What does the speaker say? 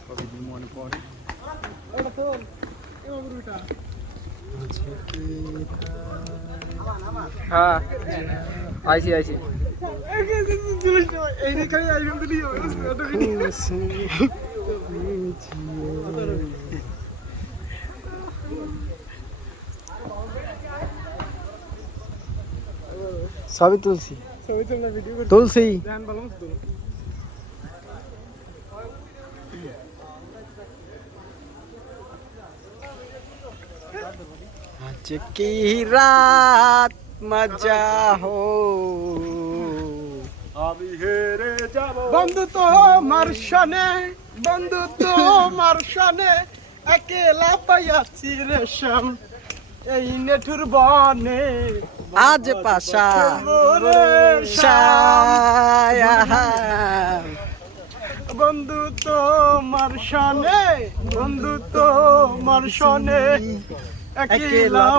সবই মনে পড়ে। হ্যাঁ আইছি আইছি সবই তুলছি তুলছি आज की रात मजा हो আমি হেরে যাব বন্ধু তোমার শানে বন্ধু তোমার শানে একেলা পাইয়াছি রেশম এই নেঠুর বনে আজ পাশা বন্ধু তোমার শানে বন্ধু তোমার শানে একেলা